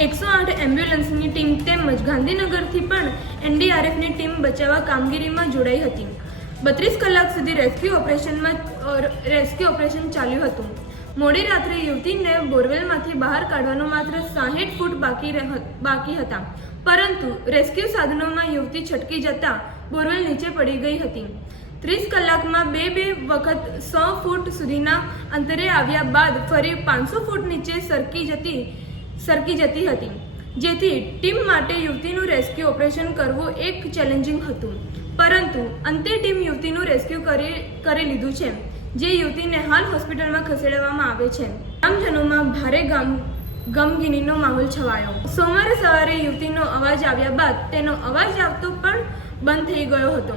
એકસો આઠ એમ્બ્યુલન્સની ટીમ તેમજ ગાંધીનગરથી પણ એનડીઆરએફની ટીમ બચાવવા કામગીરીમાં જોડાઈ હતી. બત્રીસ કલાક સુધી રેસ્ક્યુ ઓપરેશનમાં રેસ્ક્યુ ઓપરેશન ચાલ્યું હતું. મોડી રાત્રે યુવતીને બોરવેલમાંથી બહાર કાઢવાનો માત્ર સાહીઠ ફૂટ બાકી બાકી હતા. પરંતુ રેસ્ક્યુ સાધનોમાં યુવતી છટકી જતા બોરવેલ નીચે પડી ગઈ હતી. ત્રીસ કલાકમાં બે બે વખત સો ફૂટ સુધીના અંતરે આવ્યા બાદ ફરી પાંચસો ફૂટ નીચે સરકી જતી સરકી જતી હતી. જેથી ટીમ માટે યુવતીનું રેસ્ક્યુ ઓપરેશન કરવું એક ચેલેન્જિંગ હતું. પરંતુ અંતે ટીમ યુવતીનું રેસ્ક્યુ કરી કરી લીધું છે, જે યુવતીને હાલ હોસ્પિટલમાં ખસેડવામાં આવે છે. ગ્રામજનોમાં ભારે ગામ, ગમગીનીનો માહોલ છવાયો. સોમવારે સવારે યુવતીનો અવાજ આવ્યા બાદ તેનો અવાજ આવતો પણ બંધ થઈ ગયો હતો.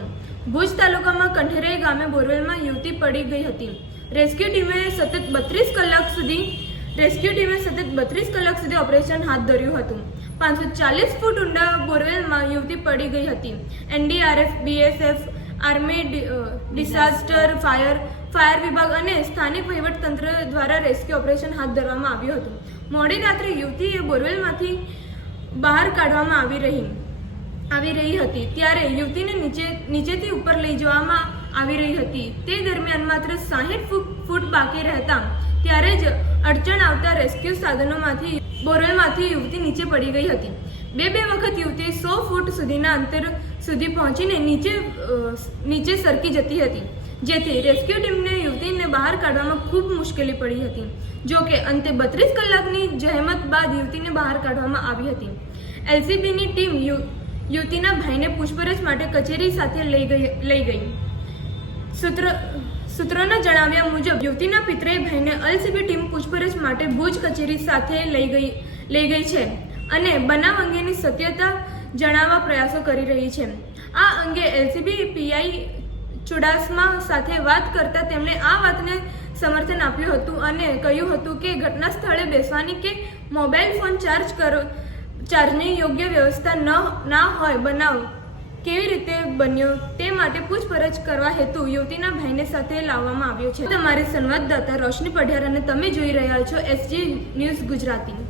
ભુજ તાલુકામાં કંઠેરાઈ ગામે બોરવેલમાં યુવતી પડી ગઈ હતી. રેસ્ક્યુ ટીમે સતત બત્રીસ કલાક સુધી રેસ્ક્યુ ટીમે સતત બત્રીસ કલાક સુધી ઓપરેશન હાથ ધર્યું હતું. પાંચસો ચાલીસ ફૂટ ઊંડા બોરવેલમાં યુવતી પડી ગઈ હતી. N D R F, B S F, army disaster fire fire વિભાગ અને સ્થાનિક વહીવટતંત્ર દ્વારા રેસ્ક્યુ ઓપરેશન હાથ ધરવામાં આવ્યું હતું. મોડી રાત્રે યુવતીએ બોરવેલમાંથી બહાર કાઢવામાં આવી રહી આવી રહી હતી. ત્યારે યુવતીને નીચે, નીચેથી ઉપર લઈ જવામાં આવી રહી હતી. તે દરમિયાન માત્ર સાહીઠ ફૂટ બાકી રહેતા, ત્યારે જ અડચણ આવતા રેસ્ક્યુ સાધનોમાંથી બોરલમાંથી યુવતી નીચે પડી ગઈ હતી. બે બે વખત યુવતી સો ફૂટ સુધીના અંતર સુધી પહોંચીને નીચે નીચે સરકી જતી હતી. જેથી રેસ્ક્યુ ટીમને, યુવતીને બહાર કાઢવામાં ખૂબ મુશ્કેલી પડી હતી. જો કે અંતે બત્રીસ કલાકની જહેમત બાદ યુવતીને બહાર કાઢવામાં આવી હતી. એલસીબીની ટીમ યુવતીના ભાઈને પૂછપરછ માટે કચેરી સાથે લઈ ગઈ લઈ ગઈ. સૂત્ર સૂત્રોના જણાવ્યા મુજબ, યુવતીના પિતરાઈ ભાઈને એલસીબી ટીમ પૂછપરછ માટે ભુજ કચેરી સાથે લઈ ગઈ લઈ ગઈ છે અને બનાવ અંગેની સત્યતા જણાવવા પ્રયાસો કરી રહી છે. આ અંગે એલસીબી પીઆઈ ચુડાસમા સાથે વાત કરતા તેમણે આ વાતને સમર્થન આપ્યું હતું અને કહ્યું હતું કે, ઘટના સ્થળે બેસવાની કે મોબાઈલ ફોન ચાર્જ કરો, ચાર્જની યોગ્ય વ્યવસ્થા ન, ના હોય, બનાવ કેવી રીતે બન્યો તે માટે પૂછપરછ કરવા હેતુ યુવતીના ભાઈને સાથે લાવવામાં આવ્યો છે. તમારી સંવાદદાતા રોશની પઢિયાર અને તમે જોઈ રહ્યા છો એસજી ન્યૂઝ ગુજરાતી.